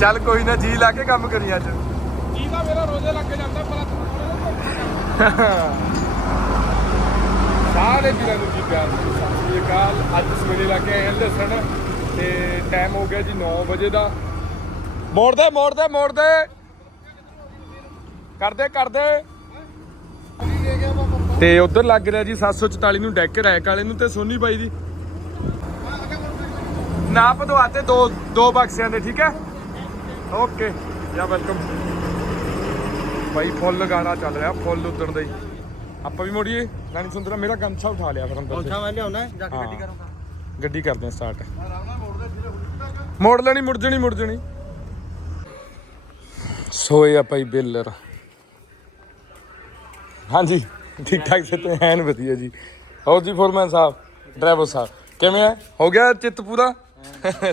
ਚੱਲ ਕੋਈ ਨਾ ਜੀ ਲਾ ਕੇ ਕੰਮ ਕਰੀ ਅੱਜ। ਜੀ ਤਾਂ ਮੇਰਾ ਰੋਜ਼ੇ ਲੱਗ ਜਾਂਦਾ, ਪਰ ਸਾਰੇ ਵੀਰਾਂ ਨੂੰ ਜੀ ਪਿਆਰ ਸਤਿ ਸ੍ਰੀ ਅਕਾਲ। ਅੱਜ ਸਵੇਰੇ ਲੱਗ ਕੇ ਆਏ ਲਸਣ ਤੇ ਟਾਈਮ ਹੋ ਗਿਆ ਜੀ 9 ਵਜੇ ਦਾ। ਮੋੜਦੇ ਮੋੜਦੇ ਮੋੜਦੇ। ਕਰਦੇ ਕਰਦੇ। ਤੇ ਉਧਰ ਲੱਗ ਰਿਹਾ ਜੀ 744 ਨੂੰ ਡੈਕ ਰੈਕ ਵਾਲੇ ਨੂੰ ਤੇ ਸੋਨੀ ਬਾਈ ਦੀ। ਨਾਪ ਦਵਾਤੇ ਦੋ ਦੋ ਬਕਸਿਆਂ ਦੇ ਠੀਕ ਹੈ? ਓਕੇ ਯਾ ਵੈਲਕਮ ਬਾਈ ਫੁੱਲ ਗਾਣਾ ਚੱਲ ਰਿਹਾ ਫੁੱਲ ਉਦਣ ਦਾ ਹੀ। ਆਪਾਂ ਵੀ ਮੋੜੀਏ। ਰਾਣੀ ਸੁੰਦਰਾ ਮੇਰਾ ਗਮਛਾ ਉਠਾ ਲਿਆ ਫਿਰ ਅੰਦਰ ਪੌਂਛਾ ਮੈਂ ਲਿਆਉਣਾ ਜਾ ਕੇ। ਗੱਡੀ ਕਰੂੰਗਾ। ਗੱਡੀ ਕਰਦੇ ਆ ਸਟਾਰਟ ਮੋੜ ਲੈਣੀ ਮੁੜ ਜਣੀ ਮੁੜ ਜਣੀ। ਸੋਏ ਆ ਭਾਈ ਬੇਲਰ। ਹਾਂਜੀ ਠੀਕ ਠਾਕ ਸੇ ਤੇ ਐਨ ਵਧੀਆ ਜੀ। ਹੋਰ ਜੀ ਫੋਰਮੈਨ ਸਾਹਿਬ ਡਰਾਈਵਰ ਸਾਹਿਬ ਕਿਵੇਂ ਹੈ ਹੋ ਗਿਆ ਚਿੱਤ ਪੂਰਾ?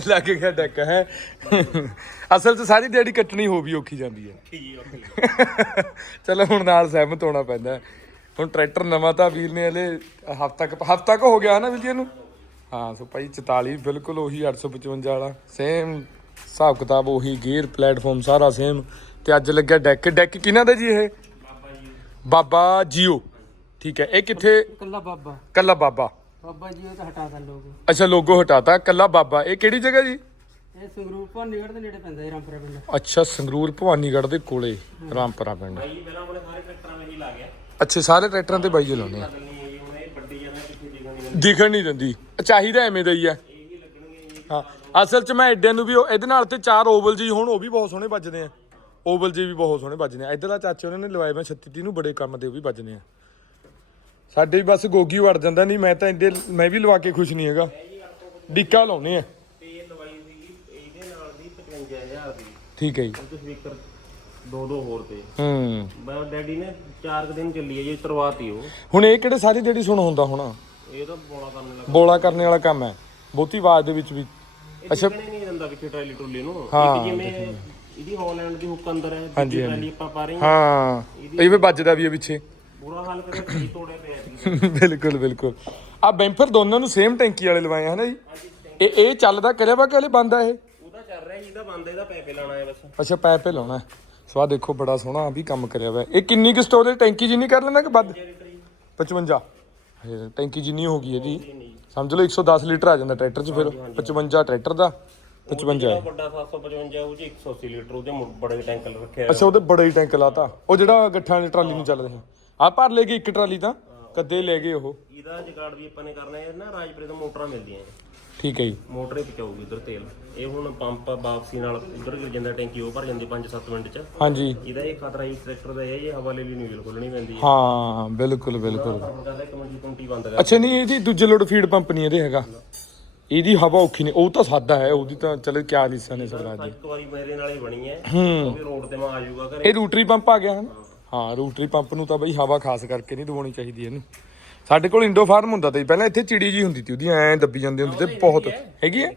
ਲੱਗ ਗਿਆ ਡੱਕ ਹੈ? ਅਸਲ 'ਚ ਸਾਰੀ ਦਿਹਾੜੀ ਕੱਟਣੀ ਹੋ ਵੀ ਔਖੀ ਜਾਂਦੀ ਹੈ। ਚਲੋ ਹੁਣ ਨਾਲ ਸਹਿਮਤ ਹੋਣਾ ਪੈਂਦਾ। ਹੁਣ ਟਰੈਕਟਰ ਨਵਾਂ ਤਾਂ ਵੀਰ ਨੇ ਹਲੇ ਹਫਤਾ ਕ ਹਫਤਾ ਕ ਹੋ ਗਿਆ ਨਾ ਵੀਰ ਜੀ ਇਹਨੂੰ? ਹਾਂ ਸੋ ਭਾਈ 44 ਬਿਲਕੁਲ ਉਹੀ 855 ਵਾਲਾ। ਸੇਮ ਹਿਸਾਬ ਕਿਤਾਬ ਉਹੀ ਗੇਅਰ ਪਲੇਟਫਾਰਮ ਸਾਰਾ ਸੇਮ ਤੇ ਅੱਜ ਲੱਗਿਆ ਡੈਕ। ਡੈਕ ਕਿਹਨਾਂ ਦਾ ਜੀ ਇਹ? ਬਾਬਾ ਜੀਓ। ਠੀਕ ਹੈ ਇਹ ਕਿੱਥੇ? ਕੱਲਾ ਬਾਬਾ। ਕੱਲਾ ਬਾਬਾ। ਬਾਬਾ ਜੀ ਉਹ ਤਾਂ ਹਟਾ ਤਾ ਲੋਕ। ਅੱਛਾ ਲੋਗੋ ਹਟਾਤਾ ਕੱਲਾ ਬਾਬਾ। ਇਹ ਕਿਹੜੀ ਜਗ੍ਹਾ ਜੀ? ਇਹ ਸੰਗਰੂਰ ਭਵਾਨੀਗੜ੍ਹ ਦੇ ਨੇੜੇ ਪੈਂਦਾ ਜੀ ਰਾਮਪੁਰਾ ਪਿੰਡ। ਅੱਛਾ ਸੰਗਰੂਰ ਭਵਾਨੀਗੜ੍ਹ ਦੇ ਕੋਲੇ ਰਾਮਪੁਰਾ ਪਿੰਡ। ਅੱਛਾ ਸਾਰੇ ਟਰੈਕਟਰਾਂ ਤੇ ਬਾਈ ਜੀ ਲਾਉਂਦੇ ਆ। ਦਿਖਣ ਨਹੀਂ ਦਿੰਦੀ। ਚਾਹੀਦਾ ਐਵੇਂ ਦਾ ਹੀ ਆ ਹਾਂ ਅਸਲ 'ਚ ਮੈਂ ਐਡਿਆਂ ਨੂੰ ਵੀ ਉਹ- ਇਹਦੇ ਨਾਲ ਤੇ ਚਾਰ ਓਵਲ ਜੀ ਹੁਣ ਉਹ ਵੀ ਬਹੁਤ ਸੋਹਣੇ ਵੱਜਦੇ ਆ। ਓਵਲ ਜੀ ਵੀ ਬਹੁਤ ਸੋਹਣੇ ਵੱਜਦੇ ਆ। ਇੱਧਰ ਦਾ ਚਾਚੇ ਉਹਨਾਂ ਨੇ ਲਵਾਏ ਮੈਂ 36 30 ਨੂੰ ਬੜੇ ਕੰਮ ਦੇ ਉਹ ਵੀ ਵੱਜਦੇ ਆ। ਸਾਡੇ ਬਸ ਗੋਗੀ ਵੜ ਜਾਂਦਾ ਨਹੀਂ ਮੈਂ ਤਾਂ ਇੰਦੇ ਮੈਂ ਵੀ ਲਵਾ ਕੇ ਖੁਸ਼ ਨਹੀਂ ਹੈਗਾ। ਡਿੱਕਾ ਲਾਉਨੇ ਆ। ਇਹ ਲਵਾਈ ਸੀਗੀ ਇਹਦੇ ਨਾਲ ਦੀ 55000 ਦੀ। ਠੀਕ ਹੈ ਜੀ। ਤੇ ਸਪੀਕਰ ਦੋ ਦੋ ਹੋਰ ਤੇ। ਹੂੰ। ਮੈਂ ਡੈਡੀ ਨੇ ਚਾਰ ਕੁ ਦਿਨ ਚੱਲੀ ਹੈ ਜੀ ਤਰਵਾਤੀ ਉਹ। ਹੁਣ ਇਹ ਕਿਹੜੇ ਸਾਰੀ ਜਿਹੜੀ ਸੁਣ ਹੁੰਦਾ ਹੁਣ? ਇਹ ਤਾਂ ਬੋਲਾ ਕਰਨ ਲੱਗਾ ਬੋਲਾ ਕਰਨੇ ਵਾਲਾ ਕੰਮ ਹੈ। ਬਹੁਤੀ ਆਵਾਜ਼ ਦੇ ਵਿੱਚ ਵੀ। ਅੱਛਾ। ਨਹੀਂ ਦਿੰਦਾ ਵਿੱਚ ਟਰਾਲੀ ਟਰੂਲੀ ਨੂੰ। ਹਾਂ, ਇੱਕ ਜਿਵੇਂ ਇਹਦੀ ਹਾਲੈਂਡ ਦੀ ਹੁੱਕ ਅੰਦਰ ਹੈ ਦੂਜੀ ਟਰਾਲੀ ਆਪਾਂ ਪਾ ਰਹੇ ਹਾਂ। ਹਾਂ। ਇਹ ਵੀ ਵੱਜਦਾ ਵੀ ਹੈ ਪਿੱਛੇ। ਬੁਰਾ ਹਾਲ ਕਰੇ ਕੀ ਤੋੜੇ ਪਿਆ ਸੀ ਬਿਲਕੁਲ ਬਿਲਕੁਲ। ਆ ਬੈਂਫਰ ਦੋਨਾਂ ਨੂੰ ਸੇਮ ਟੈਂਕੀ ਵਾਲੇ ਲਵਾਏ ਹਨਾ ਜੀ? ਇਹ ਇਹ ਚੱਲਦਾ ਕਰਿਆ ਵਾ ਕਿ ਹਲੇ ਬੰਦ ਆ ਇਹ? ਉਹਦਾ ਚੱਲ ਰਿਹਾ ਜਿਹਦਾ ਬੰਦ ਇਹਦਾ ਪੈਪੇ ਲਾਣਾ ਹੈ ਬਸ। ਅੱਛਾ ਪੈਪ ਹੀ ਲਾਉਣਾ ਹੈ। ਸੋ ਆਹ ਦੇਖੋ ਬੜਾ ਸੋਹਣਾ ਆ ਵੀ ਕੰਮ ਕਰਿਆ ਵਾ। ਇਹ ਕਿੰਨੀ ਕੁ ਸਟੋਰੇਜ ਟੈਂਕੀ ਜਿੰਨੀ ਕਰ ਲੈਣਾ ਕਿ ਵੱਧ? 55 ਇਹ ਟੈਂਕੀ ਜਿੰਨੀ ਹੋ ਗਈ ਹੈ ਜੀ। ਸਮਝ ਲਓ 110 ਲੀਟਰ ਆ ਜਾਂਦਾ ਟਰੈਕਟਰ 'ਚ ਫਿਰ। 55 ਟਰੈਕਟਰ ਦਾ 55 ਜਿਹੜਾ ਹੈ ਵੱਡਾ 755 ਉਹ ਚ 180 ਲੀਟਰ ਉਹਦੇ ਬੜੇ ਟੈਂਕ ਰੱਖਿਆ ਅੱਛਾ ਉਹਦੇ ਬੜਾ ਟੈਂਕ ਲਾਤਾ। ਉਹ ਜਿਹੜਾ ਗੱਠਾਂ ਵਾਲੀ ਟਰਾਲੀ ਨੂੰ ਚੱਲ ਰਿਹਾ ਆ। ਭਰ ਲੈ ਗਈ ਇੱਕ ਟਰਾਲੀ ਤਾਂ? ਕੱਦੇ ਲੈ ਗਏ ਉਹ। ਇਹਦਾ ਜਗਾੜ ਵੀ ਆਪਾਂ ਨੇ ਕਰਨਾ ਹੈ ਨਾ ਰਾਜਪੁਰੇ ਤੋਂ ਮੋਟਰਾਂ ਮਿਲਦੀਆਂ ਹੈ ਠੀਕ ਹੈ ਜੀ। ਮੋਟਰ ਹੀ ਪਚਾਊਗੀ ਉਧਰ ਤੇਲ। ਇਹ ਹੁਣ ਪੰਪ ਵਾਪਸੀ ਨਾਲ ਉਧਰ ਗਿਰ ਜਾਂਦਾ ਟੈਂਕੀ ਉਹ ਭਰ ਜਾਂਦੀ 5-7 ਮਿੰਟ ਚ। ਹਾਂਜੀ। ਇਹਦਾ ਇਹ ਖਤਰਾ ਇਸ ਟਰੈਕਟਰ ਦਾ ਇਹ ਹੈ ਇਹ ਹਵਾ ਲਈ ਨਹੀਂ ਬਿਲਕੁਲ ਨਹੀਂ ਪੈਂਦੀ। ਹਾਂ ਬਿਲਕੁਲ ਬਿਲਕੁਲ। ਕਹਿੰਦਾ ਇੱਕ ਮਿੰਟ ਕੰਟੀ ਬੰਦ ਕਰ। ਅੱਛਾ ਨਹੀਂ ਇਹਦੀ ਦੂਜੇ ਲੋਡ ਫੀਡ ਪੰਪ ਨਹੀਂ ਇਹਦੇ ਹੈਗਾ। ਇਹਦੀ ਹਵਾ ਔਖੀ ਨਹੀਂ ਉਹ ਤਾਂ ਸਾਦਾ ਹੈ ਉਹਦੀ ਤਾਂ ਚਲੋ ਕਿਆ ਨੇ ਸਰਦਾਰ ਜੀ। ਇੱਕ ਵਾਰੀ ਮੇਰੇ ਨਾਲ ਹੀ ਬਣੀ ਹੈ। ਉਹ ਵੀ ਰੋਡ ਤੇ ਮੈਂ ਆ ਜਾਊਗਾ ਘਰੇ। ਇਹ ਰੂਟਰੀ ਪੰਪ ਆ ਗਿਆ ਹਨ ਹਾਂ ਰੂਟਰੀ ਪੰਪ ਨੂੰ ਤਾਂ ਬਈ ਹਵਾ ਖਾਸ ਕਰਕੇ ਨਹੀਂ ਦਵਾਉਣੀ ਚਾਹੀਦੀ ਇਹਨੂੰ। ਸਾਡੇ ਕੋਲ ਇੰਡੋ ਫਾਰਮ ਹੁੰਦਾ ਤੇ ਪਹਿਲਾਂ ਇੱਥੇ ਚਿੜੀ ਜੀ ਹੁੰਦੀ ਸੀ ਉਹਦੀ ਐਂ ਦੱਬੀ ਜਾਂਦੀ ਹੁੰਦੀ ਤੇ ਬਹੁਤ ਹੈਗੀ ਹੈ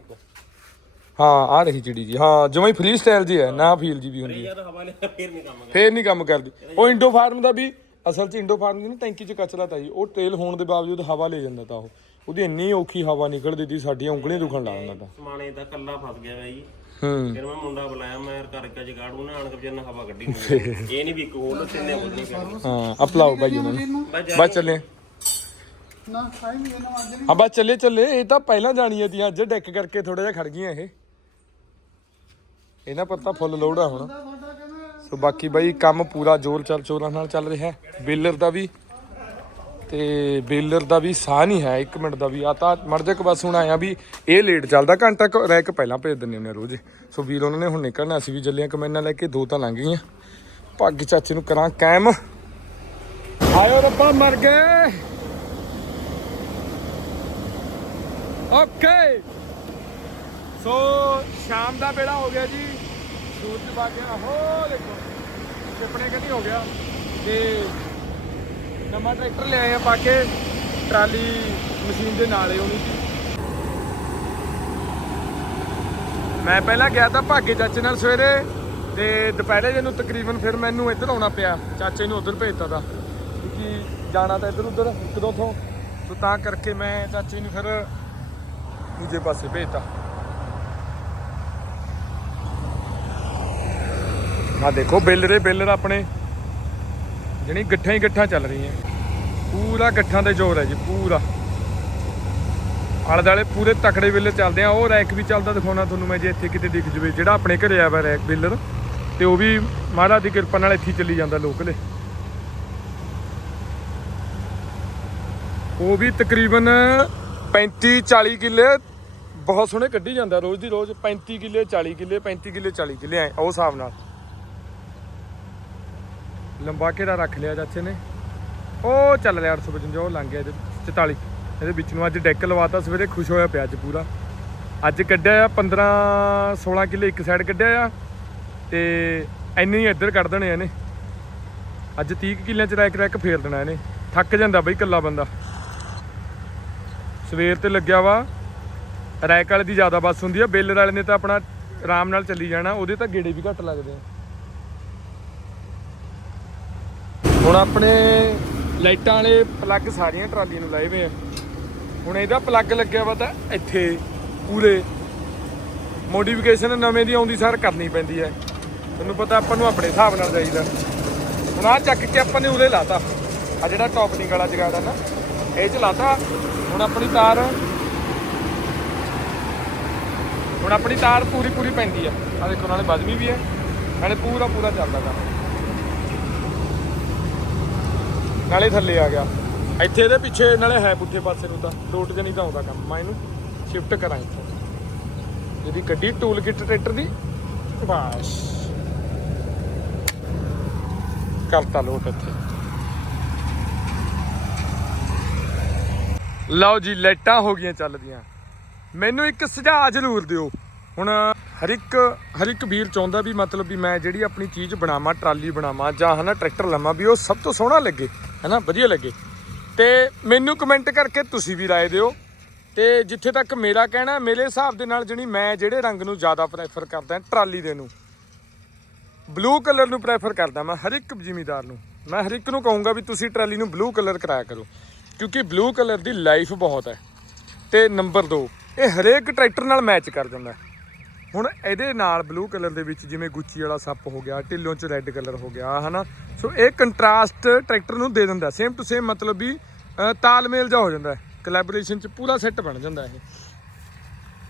ਹਾਂ ਆ ਰਹੀ ਚਿੜੀ ਜੀ ਹਾਂ, ਜਮਾਂ ਫ੍ਰੀ ਸਟਾਈਲ ਜੀ ਹੈ, ਨਾ ਫੀਲ ਜੀ ਵੀ ਹੁੰਦੀ ਹੈ। ਫੇਰ ਨਹੀਂ ਕੰਮ ਕਰਦੀ। ਉਹ ਇੰਡੋ ਫਾਰਮ ਦਾ ਵੀ, ਅਸਲ 'ਚ ਇੰਡੋ ਫਾਰਮ ਦੀ ਨਾ ਟੈਂਕੀ 'ਚ ਕਚਰਾ ਤਾ ਜੀ, ਉਹ ਤੇਲ ਹੋਣ ਦੇ ਬਾਵਜੂਦ ਹਵਾ ਲੈ ਜਾਂਦਾ ਤਾ ਉਹ। ਉਹਦੀ ਇੰਨੀ ਔਖੀ ਹਵਾ ਨਿਕਲਦੀ ਤੀ, ਸਾਡੀਆਂ ਉਂਗਲੀਆਂ ਦੁਖਣ ਲੱਗ ਜਾਂਦਾ ਤਾ। ਸਮਾਣੇ ਦਾ ਕੱਲਾ ਫਸ ਗਿਆ ਬਾਈ ਹੂੰ। ਫਿਰ ਮੈਂ ਮੁੰਡਾ ਬੁਲਾਇਆ ਮੈਂ ਕਰਕੇ ਜਗਾੜ ਉਹਨਾਂ ਆਣ ਕੇ ਜਨ ਹਵਾ ਕੱਢੀ ਨੂੰ। ਇਹ ਨਹੀਂ ਵੀ ਇੱਕ ਹੋਰ ਤਿੰਨੇ ਹੋਰ ਨਹੀਂ ਹਾਂ ਅਪਲਾਓ ਭਾਈ ਉਹਨਾਂ ਨੂੰ। ਬਸ ਚੱਲੇ। ਨਾ ਸਾਈ ਵੀ ਇਹਨਾਂ ਅੱਜ ਹਾਂ ਬਸ ਚੱਲੇ ਚੱਲੇ। ਇਹ ਤਾਂ ਪਹਿਲਾਂ ਜਾਣੀਆਂ ਦੀਆਂ ਅੱਜ ਡੈਕ ਕਰਕੇ ਥੋੜਾ ਜਿਹਾ ਖੜ ਗਈਆਂ ਇਹ। ਇਹਨਾਂ ਪਰ ਤਾਂ ਫੁੱਲ ਲੋਡ ਆ ਹੁਣ। ਸੋ ਬਾਕੀ ਬਾਈ ਕੰਮ ਪੂਰਾ ਜ਼ੋਰ ਚੱਲ ਚੋਰਾਂ ਨਾਲ ਚੱਲ ਰਿਹਾ। ਹੈ ਬੇਲਰ ਦਾ ਵੀ ਤੇ ਬੇਲਰ ਦਾ ਵੀ ਸਾਹ ਨਹੀਂ ਹੈ 1 ਮਿੰਟ ਦਾ ਵੀ। ਆ ਤਾਂ ਮਰਜਕ ਬਸ ਹੁਣ ਆਇਆ ਵੀ ਇਹ ਲੇਟ ਚੱਲਦਾ, ਘੰਟਾ ਕੁ ਰਹਿ ਪਹਿਲਾਂ ਭੇਜ ਦਿੰਦੇ ਹੁੰਦੇ ਰੋਜ਼। ਸੋ ਵੀਰ ਉਹਨਾਂ ਨੇ ਹੁਣ ਨਿਕਲਣਾ, ਅਸੀਂ ਵੀ ਚੱਲੇ ਕਮੈਨਾਂ ਲੈ ਕੇ, ਦੋ ਤਾਂ ਲੰਘ ਗਈਆਂ। ਪੱਗ ਚਾਚੇ ਨੂੰ ਕਰਾਂ ਕਾਇਮ। ਆਇਓ ਰੱਬਾ, ਮਰ ਗਏ। ਓਕੇ। ਸੋ ਸ਼ਾਮ ਦਾ ਵੇਲਾ ਹੋ ਗਿਆ ਜੀ। ਸੂਰਜ ਵਗ ਗਿਆ ਹੋ ਦੇਖੋ ਛਿਪਣੇ ਕਦੀ ਹੋ ਗਿਆ। ਤੇ ਨਵਾਂ ਟਰੈਕਟਰ ਲੈ ਆ ਪਾ ਕੇ, ਟਰਾਲੀ ਮਸ਼ੀਨ ਦੇ ਨਾਲ ਹੀ ਹੋਣੀ ਸੀ। ਮੈਂ ਪਹਿਲਾਂ ਗਿਆ ਤਾਂ ਭਾਗੇ ਚਾਚੇ ਨਾਲ ਸਵੇਰੇ, ਤੇ ਦੁਪਹਿਰੇ ਜਿਹਨੂੰ ਤਕਰੀਬਨ ਫਿਰ ਮੈਨੂੰ ਇੱਧਰ ਆਉਣਾ ਪਿਆ, ਚਾਚੇ ਨੂੰ ਉੱਧਰ ਭੇਜਤਾ ਤਾ, ਕਿਉਂਕਿ ਜਾਣਾ ਤਾਂ ਇੱਧਰ ਉੱਧਰ, ਇੱਕ ਦੋ ਥੋਂ। ਸੋ ਤਾਂ ਕਰਕੇ ਮੈਂ ਚਾਚੇ ਨੂੰ ਫਿਰ ਦੂਜੇ ਪਾਸੇ ਭੇਜਤਾ। ਆ ਦੇਖੋ ਬੇਲਰੇ ਬੇਲਰ ਆਪਣੇ। ਜਣੀ ਗੱਠਾਂ ਹੀ ਗੱਠਾਂ ਚੱਲ ਰਹੀਆਂ। ਪੂਰਾ ਗੱਠਾਂ ਤੇ ਜ਼ੋਰ ਹੈ ਜੀ, ਪੂਰਾ। ਆਲੇ ਦੁਆਲੇ ਪੂਰੇ ਤਕੜੇ ਵੇਲੇ ਚੱਲਦੇ ਆ, ਉਹ ਰੈਕ ਵੀ ਚੱਲਦਾ ਦਿਖਾਉਣਾ ਤੁਹਾਨੂੰ ਮੈਂ ਜੇ ਇੱਥੇ ਕਿਤੇ ਦਿਖ ਜਵੇ, ਜਿਹੜਾ ਆਪਣੇ ਘਰੇ ਆ ਵਾ ਰੈਕ ਬੇਲਰ, ਤੇ ਉਹ ਵੀ ਮਹਾਰਾਜ ਦੀ ਕਿਰਪਾ ਨਾਲ ਇੱਥੇ ਚੱਲੀ ਜਾਂਦਾ ਲੋਕਲੇ ਉਹ ਵੀ ਤਕਰੀਬਨ 35 40 ਕਿੱਲੇ, ਬਹੁਤ ਸੋਹਣੇ ਕੱਢੀ ਜਾਂਦਾ ਰੋਜ਼ ਦੀ ਰੋਜ਼ 35 ਕਿੱਲੇ 40 ਕਿੱਲੇ 35 ਕਿੱਲੇ 40 ਕਿੱਲੇ, ਐ, ਉਹ ਹਿਸਾਬ ਨਾਲ। ਲੰਬਾ ਘੇਰਾ ਰੱਖ ਲਿਆ ਚਾਚੇ ਨੇ। ਉਹ ਚੱਲ ਰਿਹਾ 855 ਉਹ ਲੰਘ ਗਿਆ ਇਹਦੇ 44 ਇਹਦੇ ਵਿੱਚ ਨੂੰ ਅੱਜ ਡੈਕ ਲਵਾਤਾ, ਸਵੇਰੇ ਖੁਸ਼ ਹੋਇਆ ਪਿਆ ਅੱਜ ਪੂਰਾ। ਅੱਜ ਕੱਢਿਆ ਆ 15 16 ਕਿੱਲੇ ਇੱਕ ਸਾਈਡ ਕੱਢਿਆ ਆ, ਤੇ ਇੰਨੇ ਹੀ ਇੱਧਰ ਕੱਢ ਦੇਣੇ ਇਹਨੇ। ਅੱਜ 30 ਕੁ ਕਿੱਲਿਆਂ ਚ ਰੈਕ ਰੈਕ ਫੇਰ ਦੇਣਾ ਇਹਨੇ। ਥੱਕ ਜਾਂਦਾ ਬਈ ਇਕੱਲਾ ਬੰਦਾ। ਸਵੇਰ ਤੇ ਲੱਗਿਆ ਵਾ, ਰੈਕ ਵਾਲੇ ਦੀ ਜ਼ਿਆਦਾ ਬੱਸ ਹੁੰਦੀ ਆ, ਬੇਲਰ ਵਾਲੇ ਨੇ ਤਾਂ ਆਪਣਾ ਆਰਾਮ ਨਾਲ ਚੱਲੀ ਜਾਣਾ, ਉਹਦੇ ਤਾਂ ਗੇੜੇ ਵੀ ਘੱਟ ਲੱਗਦੇ ਆ। ਹੁਣ ਆਪਣੇ ਲਾਈਟਾਂ ਵਾਲੇ ਪਲੱਗ ਸਾਰੀਆਂ ਟਰਾਲੀਆਂ ਨੂੰ ਲਾਏ ਹੋਏ ਆ। ਹੁਣ ਇਹਦਾ ਪਲੱਗ ਲੱਗਿਆ ਵਾ ਤਾਂ ਇੱਥੇ, ਪੂਰੇ। ਮੋਡੀਫਿਕੇਸ਼ਨ ਨਵੇਂ ਦੀ ਆਉਂਦੀ, ਸਰ ਕਰਨੀ ਪੈਂਦੀ ਹੈ ਤੁਹਾਨੂੰ ਪਤਾ ਆਪਾਂ ਨੂੰ ਆਪਣੇ ਹਿਸਾਬ ਨਾਲ ਜਾਈਦਾ ਹੁਣ ਆਹ ਚੱਕ ਕੇ ਆਪਾਂ ਨੇ ਉਰੇ ਲਾਤਾ। ਆ ਜਿਹੜਾ ਟੌਪਨਿੰਗ ਵਾਲਾ ਜਗਾੜਾ ਨਾ, ਇਹ ਚ ਲਾਤਾ। ਹੁਣ ਆਪਣੀ ਤਾਰ, ਹੁਣ ਆਪਣੀ ਤਾਰ ਪੂਰੀ ਪੂਰੀ ਪੈਂਦੀ ਆ। ਆ ਦੇਖੋ, ਨਾਲੇ ਬਦਮੀ ਵੀ ਹੈ ਨਾਲੇ ਪੂਰਾ ਪੂਰਾ ਚੱਲਦਾ ਕੰਮ ਨਾਲੇ ਥੱਲੇ ਆ ਗਿਆ। ਇੱਥੇ ਇਹਦੇ ਪਿੱਛੇ ਨਾਲੇ ਹੈ ਪੁੱਠੇ ਪਾਸੇ ਨੂੰ ਤਾਂ। ਲੋਟ ਜਣੀ ਤਾਂ ਆਉਂਦਾ ਕੰਮ। ਮੈਂ ਇਹਨੂੰ ਸ਼ਿਫਟ ਕਰਾਂ ਇੱਥੇ। ਜਿਹਦੀ ਗੱਡੀ ਟੂਲ ਕਿਟ ਟਰੈਕਟਰ ਦੀ। ਬਸ। ਕਰਤਾ ਲੋਟ ਇੱਥੇ। ਲਓ ਜੀ, ਲਾਈਟਾਂ ਹੋ ਗਈਆਂ ਚੱਲਦੀਆਂ। ਮੈਨੂੰ ਇੱਕ ਸੁਝਾਅ ਜ਼ਰੂਰ ਦਿਓ। ਹੁਣ ਹਰ ਇੱਕ ਹਰ ਇੱਕ ਵੀਰ ਚਾਹੁੰਦਾ ਵੀ ਮਤਲਬ ਵੀ ਮੈਂ ਜਿਹੜੀ ਆਪਣੀ ਚੀਜ਼ ਬਣਾਵਾਂ, ਟਰਾਲੀ ਬਣਾਵਾਂ ਜਾਂ ਹਨਾ ਟਰੈਕਟਰ ਲਵਾਂ, ਵੀ ਉਹ ਸਭ ਤੋਂ ਸੋਹਣਾ ਲੱਗੇ। ਹਨਾ, ਵਧੀਆ ਲੱਗੇ। ਤੇ ਮੈਨੂੰ ਕਮੈਂਟ ਕਰਕੇ ਤੁਸੀਂ ਵੀ ਰਾਏ ਦਿਓ। ਤੇ ਜਿੱਥੇ ਤੱਕ ਮੇਰਾ ਕਹਿਣਾ ਮੇਰੇ ਹਿਸਾਬ ਦੇ ਨਾਲ ਜਣੀ ਮੈਂ ਜਿਹੜੇ ਰੰਗ ਨੂੰ ਜ਼ਿਆਦਾ ਪ੍ਰੈਫਰ ਕਰਦਾ, ਟਰਾਲੀ ਦੇ ਨੂੰ। ਬਲੂ ਕਲਰ ਨੂੰ ਪ੍ਰੈਫਰ ਕਰਦਾ ਮੈਂ, ਹਰ ਇੱਕ ਜ਼ਿਮੀਦਾਰ ਨੂੰ। ਮੈਂ ਹਰ ਇੱਕ ਨੂੰ ਕਹੂੰਗਾ ਵੀ ਤੁਸੀਂ ਟਰਾਲੀ ਨੂੰ ਬਲੂ ਕਲਰ ਕਰਾਇਆ ਕਰੋ। ਕਿਉਂਕਿ ਬਲੂ ਕਲਰ ਦੀ ਲਾਈਫ ਬਹੁਤ ਹੈ। ਤੇ ਨੰਬਰ 2 ਇਹ ਹਰੇਕ ਟਰੈਕਟਰ ਨਾਲ ਮੈਚ ਕਰ ਜਾਂਦਾ ਹੁਣ ਇਹਦੇ ਨਾਲ ਬਲੂ ਕਲਰ ਦੇ ਵਿੱਚ ਜਿਵੇਂ ਗੁੱਚੀ ਵਾਲਾ ਸੱਪ ਹੋ ਗਿਆ, ਢਿੱਲੋਂ ਚ ਰੈੱਡ ਕਲਰ ਹੋ ਗਿਆ, ਹਨਾ? ਸੋ ਇਹ ਕੰਟਰਾਸਟ ਟਰੈਕਟਰ ਨੂੰ ਦੇ ਦਿੰਦਾ ਸੇਮ ਟੂ ਸੇਮ ਮਤਲਬ ਵੀ ਤਾਲਮੇਲ ਜਾ ਹੋ ਜਾਂਦਾ ਕੋਲੈਬੋਰੇਸ਼ਨ ਚ ਪੂਰਾ ਸੈੱਟ ਬਣ ਜਾਂਦਾ ਇਹ।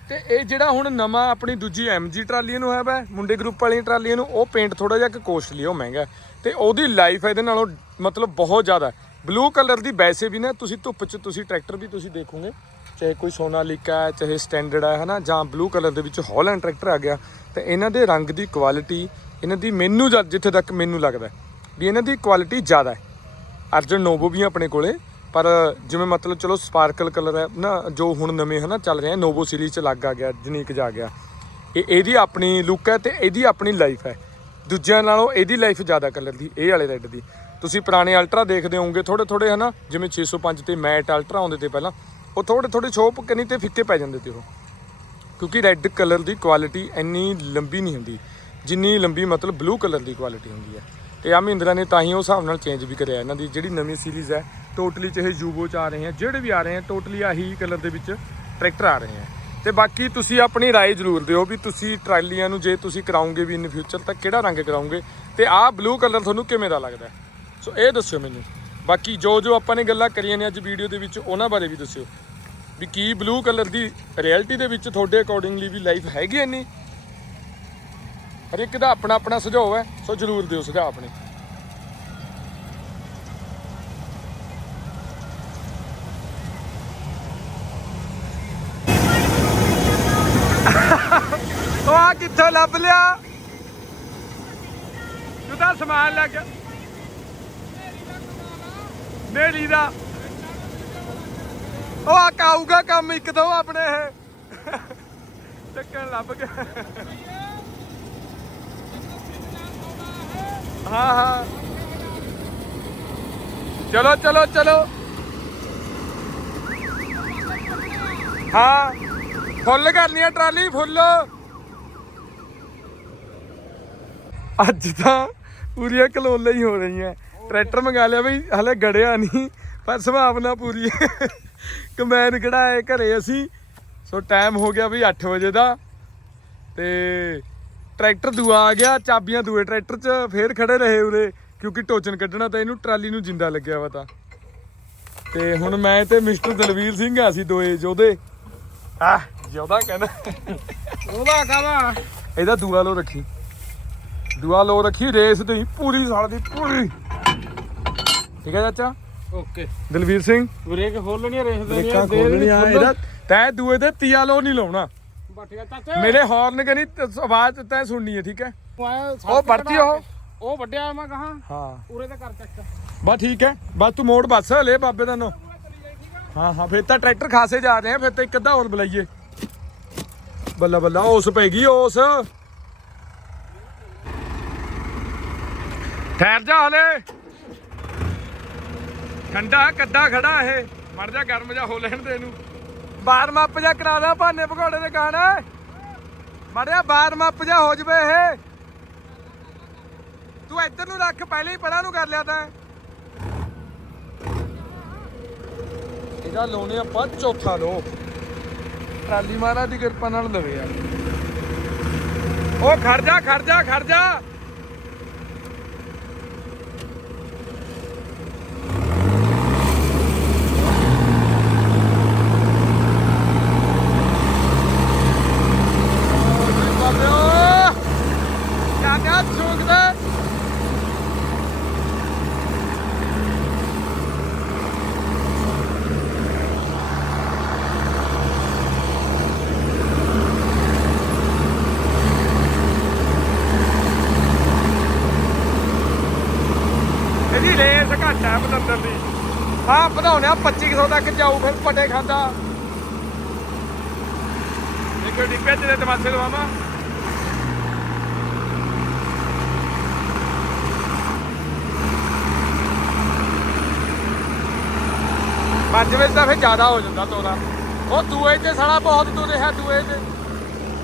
ਤੇ ਇਹ ਜਿਹੜਾ ਹੁਣ ਨਵਾਂ ਆਪਣੀ ਦੂਜੀ MG ਟਰਾਲੀ ਨੂੰ ਹੈ ਵਾ ਮੁੰਡੇ ਗਰੁੱਪ ਵਾਲੀਆਂ ਟਰਾਲੀਆਂ ਨੂੰ, ਉਹ ਪੇਂਟ ਥੋੜਾ ਜਿਹਾ ਕਿ ਕੋਸਟਲੀ ਉਹ ਮਹਿੰਗਾ ਹੈ। ਤੇ ਉਹਦੀ ਲਾਈਫ ਇਹਦੇ ਨਾਲੋਂ ਮਤਲਬ ਬਹੁਤ ਜ਼ਿਆਦਾ ਬਲੂ ਕਲਰ ਦੀ ਵੈਸੇ ਵੀ ਨਾ, ਤੁਸੀਂ ਧੁੱਪ 'ਚ ਤੁਸੀਂ ਟਰੈਕਟਰ ਵੀ ਤੁਸੀਂ ਦੇਖੋਗੇ ਚਾਹੇ ਕੋਈ ਸੋਨਾ ਸੋਨਾਲੀਕਾ ਹੈ, ਚਾਹੇ ਸਟੈਂਡਰਡ ਹੈ, ਹਨਾ, ਜਾਂ ਬਲੂ ਕਲਰ ਦੇ ਵਿੱਚ ਹਾਲੈਂਡ ਟਰੈਕਟਰ ਆ ਗਿਆ, ਤਾਂ ਇਹਨਾਂ ਦੇ ਰੰਗ ਦੀ ਕੁਆਲਿਟੀ ਇਹਨਾਂ ਦੀ ਮੈਨੂੰ ਜਿੱਥੇ ਤੱਕ ਮੈਨੂੰ ਲੱਗਦਾ ਵੀ ਇਹਨਾਂ ਦੀ ਕੁਆਲਿਟੀ ਜ਼ਿਆਦਾ ਹੈ। ਅਰਜਨ ਨੋਵੋ ਵੀ ਆ ਆਪਣੇ ਕੋਲੇ, ਪਰ ਜਿਵੇਂ ਮਤਲਬ ਚਲੋ ਸਪਾਰਕਲ ਕਲਰ ਹੈ, ਨਾ, ਜੋ ਹੁਣ ਨਵੇਂ, ਹਨਾ, ਚੱਲ ਰਹੇ ਆ ਨੋਵੋ ਸੀਰੀਜ਼ ਚ ਲੱਗ ਆ ਗਿਆ ਜਨੀਕ ਜਾ ਗਿਆ। ਇਹ, ਇਹਦੀ ਆਪਣੀ ਲੁੱਕ ਹੈ ਤੇ ਇਹਦੀ ਆਪਣੀ ਲਾਈਫ ਹੈ। ਦੂਜਿਆਂ ਨਾਲੋਂ ਇਹਦੀ ਲਾਈਫ ਜ਼ਿਆਦਾ ਕਲਰ ਦੀ, ਇਹ ਵਾਲੇ ਰੈੱਡ ਦੀ। ਤੁਸੀਂ ਪੁਰਾਣੇ ਅਲਟਰਾ ਦੇਖਦੇ ਹੋਵੋਗੇ ਥੋੜੇ ਥੋੜੇ ਹਨਾ, ਜਿਵੇਂ 605 ਤੇ ਮੈਟ ਅਲਟਰਾ ਆਉਂਦੇ ਤੇ ਪਹਿਲਾਂ ਉਹ ਥੋੜੇ ਥੋੜੇ ਛੋਪ ਕਨੀ ਤੇ ਫਿੱਕੇ ਪੈ ਜਾਂਦੇ ਤੇ ਉਹ ਕਿਉਂਕਿ ਰੈੱਡ ਕਲਰ ਦੀ ਕੁਆਲਿਟੀ ਇੰਨੀ ਲੰਬੀ ਨਹੀਂ ਹੁੰਦੀ ਜਿੰਨੀ ਲੰਬੀ ਮਤਲਬ ਬਲੂ ਕਲਰ ਦੀ ਕੁਆਲਿਟੀ ਹੁੰਦੀ ਹੈ ਤੇ ਆ ਮਹਿੰਦਰਾ ਨੇ ਤਾਂ ਹੀ ਉਹ ਹਿਸਾਬ ਨਾਲ ਚੇਂਜ ਵੀ ਕਰਿਆ ਇਹਨਾਂ ਦੀ ਜਿਹੜੀ ਨਵੀਂ ਸੀਰੀਜ਼ ਹੈ ਟੋਟਲੀ ਚਾਹੇ ਯੂਬੋ ਚ ਆ ਰਹੇ ਆ ਜਿਹੜੇ ਵੀ ਆ ਰਹੇ ਆ ਟੋਟਲੀ ਆਹੀ ਕਲਰ ਦੇ ਵਿੱਚ ਟਰੈਕਟਰ ਆ ਰਹੇ ਆ ਤੇ ਬਾਕੀ ਤੁਸੀਂ ਆਪਣੀ رائے ਜ਼ਰੂਰ ਦਿਓ ਵੀ ਤੁਸੀਂ ਟਰਾਲੀਆਂ ਨੂੰ ਜੇ ਤੁਸੀਂ ਕਰਾਉਂਗੇ ਵੀ ਇਨ ਫਿਊਚਰ ਤਾਂ ਕਿਹੜਾ ਰੰਗ ਕਰਾਉਂਗੇ ਤੇ ਆਹ ਬਲੂ ਕਲਰ ਤੁਹਾਨੂੰ ਕਿਵੇਂ ਦਾ ਲੱਗਦਾ ਹੈ? ਸੋ ਇਹ ਦੱਸਿਓ ਮੈਨੂੰ ਬਾਕੀ ਜੋ ਜੋ ਆਪਾਂ ਨੇ ਗੱਲਾਂ ਕਰੀਆਂ ਨੇ ਅੱਜ ਵੀਡੀਓ ਦੇ ਵਿੱਚ ਉਹਨਾਂ ਬਾਰੇ ਵੀ ਦੱਸਿਓ ਵੀ ਕੀ ਬਲੂ ਕਲਰ ਦੀ ਰਿਐਲਿਟੀ ਦੇ ਵਿੱਚ ਤੁਹਾਡੇ ਅਕੋਰਡਿੰਗਲੀ ਵੀ ਲਾਈਫ ਹੈਗੀ ਇੰਨੀ? ਹਰ ਇੱਕ ਦਾ ਆਪਣਾ ਆਪਣਾ ਸੁਝਾਅ ਹੈ, ਸੋ ਜਰੂਰ ਦਿਓ ਸੁਝਾਅ ਆਪਣੇ। ਉਹ ਆ ਕਿੱਥੋਂ ਲੱਭ ਲਿਆ? ਤੂੰ ਤਾਂ ਸਮਾਨ ਲੈ ਗਿਆ ਮੇਰੀ ਦਾ ਉਹ ਆ ਕਾਊਗਾ ਕੰਮ ਇੱਕ ਦੋ ਆਪਣੇ ਇਹ। ਚੱਕਣ ਲੱਭ ਗਿਆ। ਹਾਂ ਹਾਂ। ਚਲੋ ਚਲੋ ਚਲੋ। ਹਾਂ। ਫੁੱਲ ਕਰਨੀ ਆ ਟਰਾਲੀ, ਫੁੱਲ। ਅੱਜ ਤਾਂ ਪੂਰੀਆਂ ਕਲੋਲੇ ਹੀ ਹੋ ਰਹੀਆਂ। ਟਰੈਕਟਰ ਮੰਗਾ ਲਿਆ ਬਈ, ਹਲੇ ਗੜਿਆ ਨਹੀਂ, ਪਰ ਸੰਭਾਵਨਾ ਪੂਰੀ ਹੈ। ਕਮੈਨ ਕਢਾਏ ਘਰੇ ਅਸੀਂ। ਸੋ ਟਾਈਮ ਹੋ ਗਿਆ ਬਈ 8 ਵਜੇ ਦਾ। ਤੇ ਟਰੈਕਟਰ ਦੂਆ ਆ ਗਿਆ ਚਾਬੀਆਂ ਦੂਏ ਟਰੈਕਟਰ 'ਚ ਫੇਰ ਖੜੇ ਰਹੇ ਉਰੇ ਕਿਉਂਕਿ ਟੋਚਨ ਕੱਢਣਾ ਤਾਂ ਇਹਨੂੰ ਟਰਾਲੀ ਨੂੰ ਜਿੰਦਾ ਲੱਗਿਆ ਵਾ ਤਾਂ। ਤੇ ਹੁਣ ਮੈਂ ਤੇ ਮਿਸਟਰ ਦਲਵੀਰ ਸਿੰਘ ਆ ਸੀ ਦੋਏ ਜੋਧੇ। ਆ ਜੋਧਾ ਕਹਿੰਦਾ। ਉਹਦਾ ਕਾਵਾ ਇਹਦਾ ਦੂਆ ਲੋ ਰੱਖੀ। ਦੂਆ ਲੋ ਰੱਖੀ ਰੇਸ ਦੀ ਪੂਰੀ ਸਾਲ ਦੀ ਪੂਰੀ। ਠੀਕ ਹੈ ਚਾਚਾ? ਓਕੇ। ਦਲਵੀਰ ਸਿੰਘ? ਬ੍ਰੇਕ ਖੋਲਣੀ ਰੇਸ ਦੇਣੀ ਬ੍ਰੇਕਾਂ ਖੋਲਣੀਆਂ ਇਹਦਾ ਤੈ ਦੂਏ ਤੇ ਤੀਆ ਲੋ ਨਹੀਂ ਲਾਉਣਾ। ਬੱਟਿਆ ਚਾਚਾ। ਮੇਰੇ ਹਾਰਨ ਕਰੀ ਆਵਾਜ਼ ਤੈ ਸੁਣਨੀ ਹੈ ਠੀਕ ਹੈ? ਉਹ ਵਰਤੀ ਉਹ। ਉਹ ਵੱਡਿਆ ਮੈਂ ਕਹਾ ਹਾਂ। ਉਰੇ ਤੇ ਕਰ ਚੱਕ। ਬਸ ਠੀਕ ਹੈ ਬਸ ਤੂੰ ਮੋੜ ਬੱਸ ਲੈ ਬਾਬੇ ਦਾ ਨੋ। ਹਾਂ ਹਾਂ ਫਿਰ ਤਾਂ ਟਰੈਕਟਰ ਖਾਸੇ ਜਾ ਰਹੇ ਆ ਫਿਰ ਤਾਂ ਇੱਕ ਅੱਧਾ ਹੋਰ ਬੁਲਾਈਏ। ਬੱਲਾ ਬੱਲਾ ਉਸ ਪੈ ਗਈ ਉਸ। ਠਹਿਰ ਜਾ ਹਲੇ। ਠੰਡਾ ਕੱਦਾ ਖੜਾ ਇਹ। ਮੜ ਜਾ, ਗਰਮ ਜਾ ਹੋ ਲੈਣ ਦੇ ਇਹਨੂੰ। ਬਾਹਰ ਮੱਪ ਜਾ ਕਰਾ ਲਾ ਭਾਨੇ ਪਕੌੜੇ ਦੇ ਗਾਣਾ। ਮੜਿਆ ਬਾਹਰ ਮੱਪ ਜਾ ਹੋ ਜਵੇ ਇਹ। ਤੂੰ ਇੱਧਰ ਨੂੰ ਰੱਖ, ਪਹਿਲੇ ਹੀ ਪਰਾਂ ਨੂੰ ਕਰ ਲਿਆ ਤਾਂ। ਇਹਦਾ ਲਾਉਣੇ ਆਪਾਂ ਚੌਥਾ ਲੋ ਟਰਾਲੀ ਮਹਾਰਾਜ ਦੀ ਕਿਰਪਾ ਨਾਲ ਲਵੇ ਆ ਉਹ ਖੜ ਜਾ ਖੜ ਜਾ ਖੜ ਜਾ। ਇਹਦੀ ਰੇਸ ਘੱਟ ਹੈ ਪਤੰਦਰ ਦੀ। ਹਾਂ ਵਧਾਉਣੇ 2500 ਤੱਕ ਜਾਊ ਫਿਰ ਪਟੇ ਖਾਂਦਾ। ਇੱਕ ਡਿੱਕੇ ਤੇਰੇ ਤਮਾਸ਼ੇ ਲਵਾਵਾਂ ਪੰਜ ਵਜੇ ਤਾਂ ਫਿਰ ਜ਼ਿਆਦਾ ਹੋ ਜਾਂਦਾ ਤੋਰਾ। ਉਹ ਦੂਏ ਤੇ ਸਾਲਾ ਬਹੁਤ ਤੁਰ ਰਿਹਾ, ਦੂਏ ਤੇ।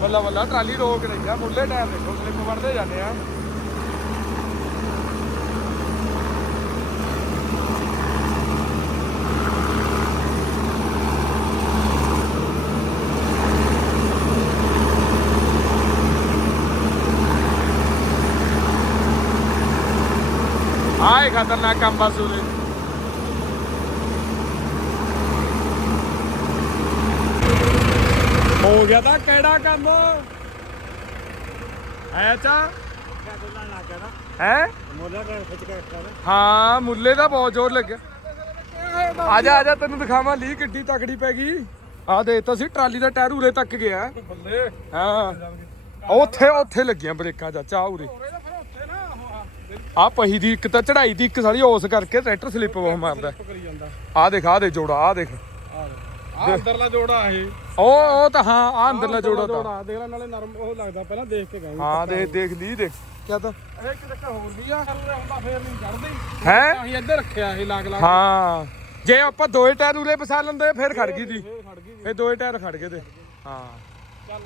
ਬੱਲਾ ਬੱਲਾ ਟਰਾਲੀ ਰੋਕ ਰਹੀ ਆ ਮੁੱਲੇ ਟਾਇਰ ਦੇਖੋ, ਸਲਿੱਪ ਵੜਦੇ ਜਾਂਦੇ ਆ। ਆਏ ਖਤਰਨਾਕ ਕੰਮ ਬਸ ਉਰੇ ਹੋ ਗਿਆ ਤਾਂ ਕਿਹੜਾ ਕੰਮ? ਆਇਆ ਚਾ? ਹੈ? ਹਾਂ ਮੁੱਲੇ ਦਾ ਬਹੁਤ ਜ਼ੋਰ ਲੱਗਿਆ। ਆ ਜਾ ਆ ਜਾ ਤੈਨੂੰ ਦਿਖਾਵਾਂ ਲੀ ਕਿੱਡੀ ਤਕੜੀ ਪੈ ਗਈ। ਆ ਦੇਖ ਤਾਂ ਸੀ ਟਰਾਲੀ ਦਾ ਟਾਇਰ ਉਰੇ ਤੱਕ ਗਿਆ। ਬੱਲੇ ਹਾਂ। ਉੱਥੇ ਉੱਥੇ ਲੱਗੀਆਂ ਬ੍ਰੇਕਾਂ ਚਾਚਾ ਉਰੇ। ਆ ਪਹੀ ਦੀ ਇੱਕ ਤਾਂ ਚੜਾਈ ਦੀ ਇੱਕ ਸਾਲੀ ਉਸ ਕਰਕੇ ਟਰੈਕਟਰ ਸਲਿੱਪ ਬਹੁਤ ਮਾਰਦਾ। ਆ ਦੇਖ ਆ ਦੇ ਜੋੜਾ ਆ ਦੇਖ। ਆ ਅੰਦਰਲਾ ਜੋੜਾ ਇਹ। ਉਹ ਉਹ ਤਾਂ ਹਾਂ ਆ ਅੰਦਰਲਾ ਜੋੜਾ ਤਾਂ। ਜੋੜਾ ਦੇਖ ਲੈ ਨਾਲੇ ਨਰਮ ਉਹ ਲੱਗਦਾ ਪਹਿਲਾਂ ਦੇਖ ਕੇ ਗਏ। ਹਾਂ ਦੇ ਦੇਖ ਲਈ ਦੇਖ। ਕਿਆ ਤਾਂ? ਇਹ ਇੱਕ ਚੱਕਰ ਹੋਰ ਵੀ ਆ। ਉਰੇ ਹੁੰਦਾ ਫੇਰ ਨਹੀਂ ਚੜਦੀ ਹੈ? ਅਸੀਂ ਇੱਧਰ ਰੱਖਿਆ ਇਹ ਲਾਗ ਲਾਗ। ਹਾਂ। ਜੇ ਆਪਾਂ ਦੋਏ ਟਾਇਰ ਉਰੇ ਫਸਾ ਲੈਂਦੇ ਫਿਰ ਖੜ ਗਈ ਗਈ। ਇਹ ਦੋਏ ਟਾਇਰ ਖੜ ਗਏ ਤੇ। ਹਾਂ। ਚੱਲ।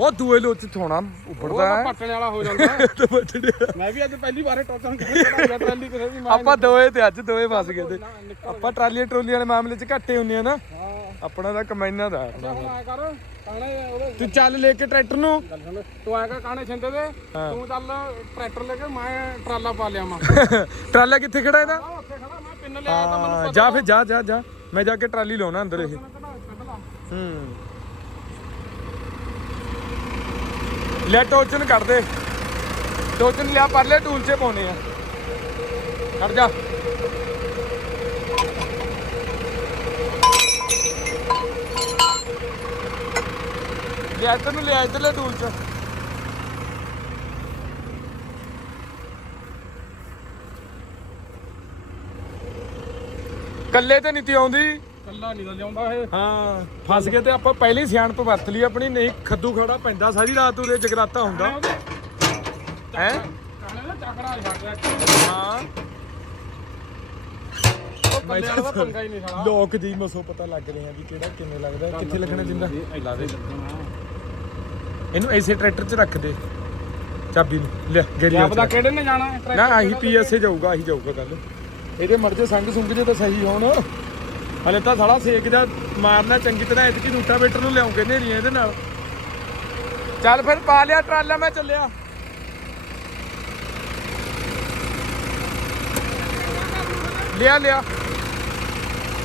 ਉਹ ਦੂਏ ਲੋਚ ਥੋਣਾ ਉੱਪੜਦਾ ਹੈ। ਪੱਟਣ ਵਾਲਾ ਹੋ ਜਾਂਦਾ। ਮੈਂ ਵੀ ਅੱਜ ਪਹਿਲੀ ਵਾਰੇ ਟੋਚਨ ਕਰਾਂਗਾ ਟਰਾਲੀ ਕਿਸੇ ਦੀ ਆਪਾਂ ਦੋਏ ਤੇ ਅੱਜ ਦੋਏ ਫਸ ਗਏ ਤੇ ਆਪਾਂ ਟਰਾਲੀਆਂ ਟਰੋਲੀਆਂ ਵਾਲੇ ਮਾਮਲੇ 'ਚ ਘੱਟੇ ਹੁੰਨੇ ਆ ਨਾ। ਆਪਣਾ ਤਾਂ ਕਮਾਈਨਾ ਦਾ ਤੂੰ ਚੱਲ ਲੈ ਕੇ ਟਰੈਕਟਰ ਨੂੰ। ਤੂੰ ਆ ਕਰ ਕਾਣੇ ਛਿੰਦੇ ਦੇ। ਤੂੰ ਚੱਲ ਟਰੈਕਟਰ ਲੈ ਕੇ ਮੈਂ ਟਰਾਲਾ ਪਾ ਲਿਆ ਮੈਂ। ਟਰਾਲਾ ਕਿੱਥੇ ਖੜਾ ਇਹਦਾ? ਉੱਥੇ ਖੜਾ ਮੈਂ ਪਿੰਨ ਲਿਆ ਤਾਂ ਮੈਨੂੰ ਜਾ ਫਿਰ ਜਾ ਜਾ ਜਾ। ਮੈਂ ਜਾ ਕੇ ਟਰਾਲੀ ਲਾਉਣਾ ਅੰਦਰ ਇਹ। ਹੂੰ। ਲੈ ਟੋਚਨ ਕੱਢ ਦੇ। ਟੋਚਨ ਲਿਆ, ਪਰਲੇ ਟੂਲ 'ਚ ਪਾਉਣੇ ਆ। ਕੱਢ ਜਾ। ਲਿਆ ਇੱਧਰ ਨੂੰ, ਲਿਆ ਇੱਧਰਲੇ ਟੂਲ 'ਚ। ਕੱਲੇ ਤੇ ਨਹੀਂ ਤੀ ਆਉਂਦੀ। ਕੱਲਾ ਨਹੀਂ ਲਿਆਉਂਦਾ ਇਹ। ਹਾਂ ਫਸ ਗਏ ਤੇ ਆਪਾਂ ਪਹਿਲੇ ਸਿਆਣਪ ਵਰਤ ਲਈ ਆਪਣੀ ਨਹੀਂ ਖੱਦੂ ਖੜਾ ਪੈਂਦਾ ਸਾਰੀ ਰਾਤ ਉਰੇ ਜਗਰਾਤਾ ਹੁੰਦਾ। ਹੈ? ਕਾਣੇ ਦਾ ਚੱਕੜਾ ਛੱਡ ਹਾਂ। ਉਹ ਕੱਲੇ ਵਾਲਾ ਤਾਂ ਪੰਗਾ ਹੀ ਨਹੀਂ ਸਾਲਾ। ਲੋਕ ਦੀ ਮਸੋ ਪਤਾ ਲੱਗ ਰਿਹਾ ਵੀ ਕਿਹੜਾ ਕਿਵੇਂ ਲੱਗਦਾ ਕਿੱਥੇ ਲੱਗਣਾ ਜਿੰਦਾ। ਲਾਵੇ। ਇਹਨੂੰ ਐਸੇ ਟਰੈਕਟਰ 'ਚ ਰੱਖ ਦੇ। ਚਾਬੀ ਨੂੰ। ਲੈ ਗੇਰੀ ਕਿਆ ਪਤਾ ਕਿਹੜੇ ਨੇ ਜਾਣਾ ਨਾ ਆਹੀ ਪੀਐਸਏ ਜਾਊਗਾ ਆਹੀ ਜਾਊਗਾ ਕੱਲ ਇਹਦੇ ਮਰਜੇ ਸੰਗ ਸੁੰਗ ਜੇ ਤਾਂ ਸਹੀ ਹੋਣ। ਹਲੇ ਤਾਂ ਸਾਲਾ ਸੇਕ ਦਾ ਮਾਰਨਾ ਚੰਗੀ ਤਰ੍ਹਾਂ ਇਤਕੀ ਰੂਟਾਵੇਟਰ ਨੂੰ ਲਿਆਉਂਗੇ ਨੇਰੀਆਂ ਇਹਦੇ ਨਾਲ। ਚੱਲ ਫਿਰ ਪਾ ਲਿਆ ਟਰਾਲਾ, ਮੈਂ ਚੱਲਿਆ। ਲਿਆ ਲਿਆ।